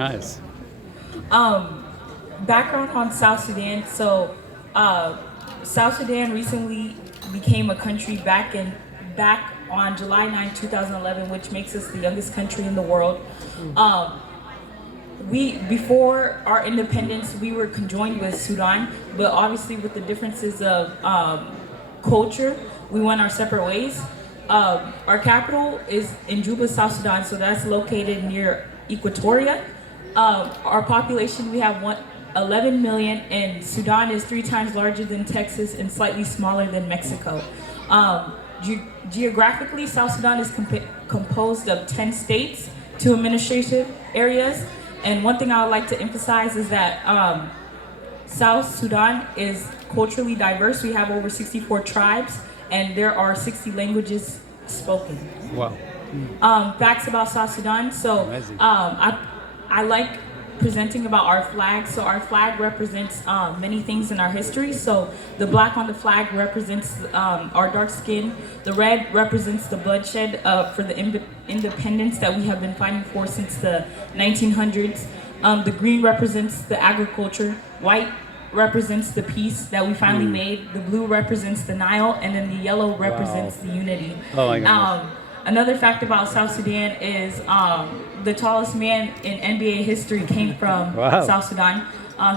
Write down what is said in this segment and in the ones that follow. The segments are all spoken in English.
Nice. Background on South Sudan. So, South Sudan recently became a country back on July 9, 2011, which makes us the youngest country in the world. Um, we before our independence, we were conjoined with Sudan, but obviously with the differences of culture, we went our separate ways. Our capital is in Juba, South Sudan, so that's located near Equatoria. Our population, we have 11 million, and Sudan is 3 times larger than Texas and slightly smaller than Mexico. Geographically, South Sudan is composed of 10 states, 2 administrative areas, and one thing I would like to emphasize is that South Sudan is culturally diverse. We have over 64 tribes, and there are 60 languages spoken. Wow. Facts about South Sudan. So Amazing. I like presenting about our flag. So our flag represents many things in our history. So the black on the flag represents our dark skin. The red represents the bloodshed for the independence that we have been fighting for since the 1900s. The green represents the agriculture. White represents the peace that we finally made. The blue represents the Nile, and then the yellow represents the unity. Oh my goodness. Another fact about South Sudan is the tallest man in NBA history came from South Sudan.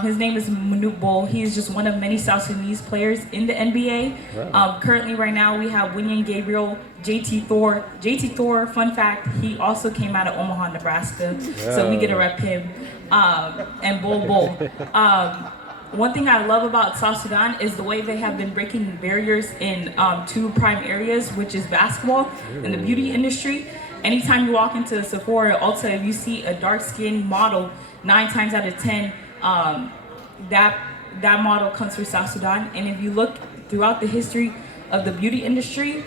His name is Manute Bol. He is just one of many South Sudanese players in the NBA. Wow. Currently, right now, we have William Gabriel, JT Thor. JT Thor, fun fact, he also came out of Omaha, Nebraska. So we get to rep him. And Bol. One thing I love about South Sudan is the way they have been breaking barriers in 2 prime areas, which is basketball and the beauty industry. Anytime you walk into Sephora or Ulta, if you see a dark-skinned model, 9 times out of 10, that model comes from South Sudan. And if you look throughout the history of the beauty industry,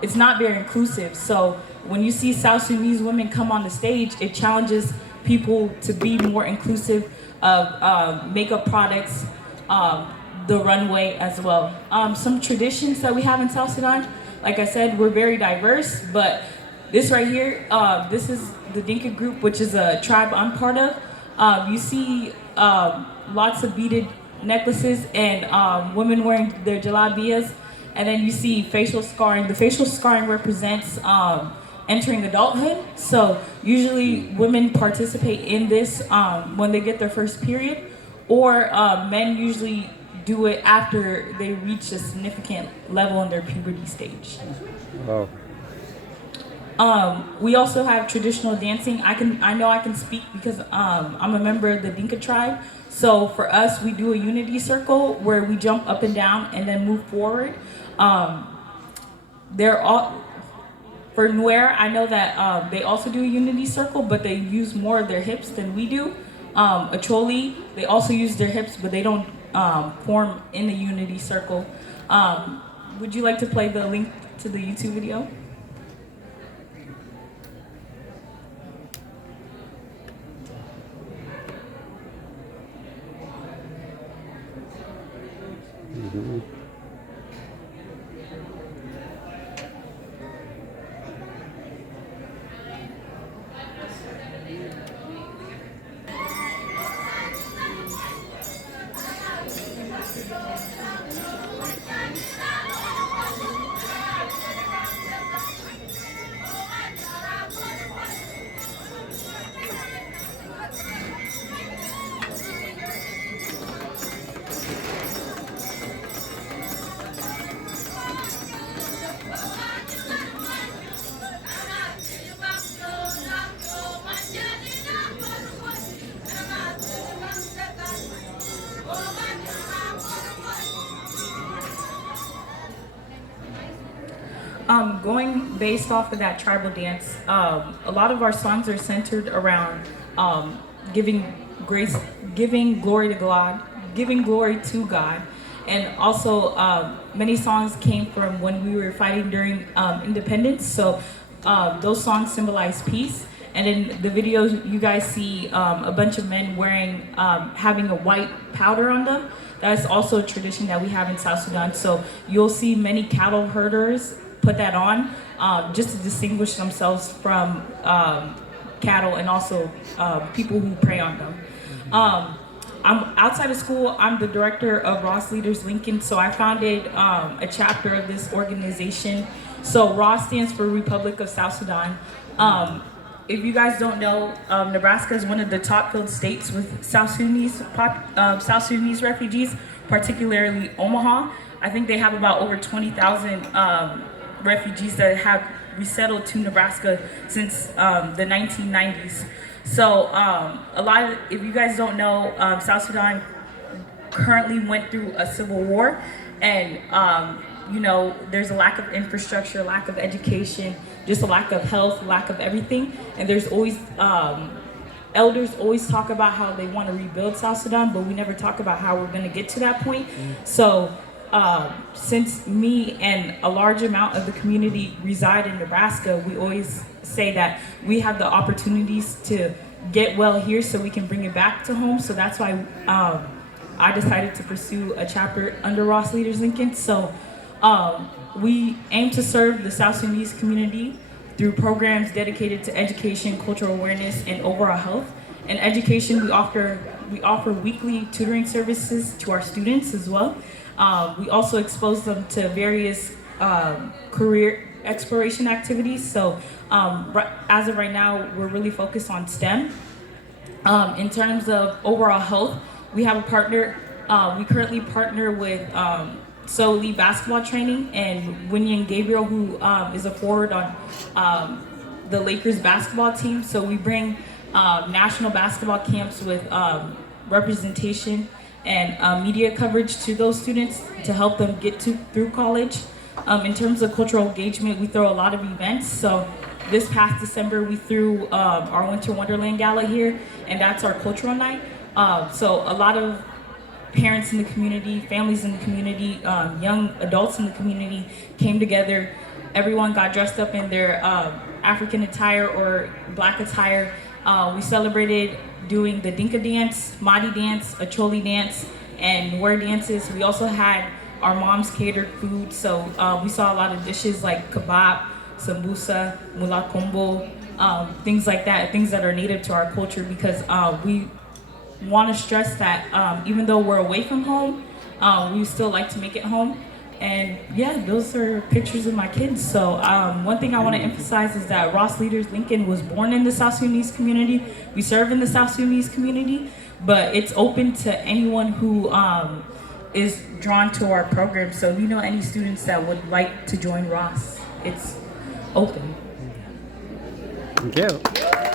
it's not very inclusive. So when you see South Sudanese women come on the stage, it challenges people to be more inclusive of makeup products, the runway as well. Some traditions that we have in South Sudan, like I said, we're very diverse, but this right here, this is the Dinka group, which is a tribe I'm part of. You see lots of beaded necklaces and women wearing their jalabiyas, and then you see facial scarring. The facial scarring represents entering adulthood. So usually women participate in this when they get their first period, or men usually do it after they reach a significant level in their puberty stage. Wow. We also have traditional dancing. I know I can speak because I'm a member of the Dinka tribe. So for us, we do a unity circle where we jump up and down and then move forward. For Nuer, I know that they also do a unity circle, but they use more of their hips than we do. Acholi, they also use their hips, but they don't form in a unity circle. Would you like to play the link to the YouTube video? Going based off of that tribal dance, a lot of our songs are centered around giving grace, giving glory to God, giving glory to God, and also many songs came from when we were fighting during independence. So those songs symbolize peace. And in the videos, you guys see a bunch of men wearing, having a white powder on them. That's also a tradition that we have in South Sudan. So you'll see many cattle herders put that on just to distinguish themselves from cattle and also people who prey on them. I'm outside of school. I'm the director of Ross Leaders Lincoln, so I founded a chapter of this organization. So Ross stands for Republic of South Sudan. If you guys don't know, Nebraska is one of the top-filled states with South Sudanese refugees, particularly Omaha. I think they have about over 20,000 refugees that have resettled to Nebraska since the 1990s. So if you guys don't know, South Sudan currently went through a civil war, and there's a lack of infrastructure, lack of education, just a lack of health, lack of everything. And there's always elders always talk about how they want to rebuild South Sudan, but we never talk about how we're going to get to that point. So since me and a large amount of the community reside in Nebraska, we always say that we have the opportunities to get well here so we can bring it back to home. So that's why I decided to pursue a chapter under Ross Leaders Lincoln. So we aim to serve the South Sudanese community through programs dedicated to education, cultural awareness, and overall health. In education, we offer weekly tutoring services to our students as well. We also expose them to various career exploration activities. So as of right now, we're really focused on STEM. In terms of overall health, we have a partner. We currently partner with Lee basketball training and Winnie Gabriel, who is a forward on the Lakers basketball team. So we bring national basketball camps with representation and media coverage to those students to help them get through college. In terms of cultural engagement, we throw a lot of events. So this past December, we threw our Winter Wonderland Gala here, and that's our cultural night. So a lot of parents in the community, families in the community, young adults in the community came together. Everyone got dressed up in their African attire or Black attire. We celebrated doing the Dinka dance, Madi dance, Acholi dance, and Nwar dances. We also had our moms catered food, so we saw a lot of dishes like kebab, sambusa, mula kombo, things like that, things that are native to our culture, because we want to stress that even though we're away from home, we still like to make it home. And yeah, those are pictures of my kids. So one thing I want to emphasize is that Ross Leaders Lincoln was born in the South Sudanese community. We serve in the South Sudanese community, but it's open to anyone who is drawn to our program. So if you know any students that would like to join Ross, it's open. Thank you.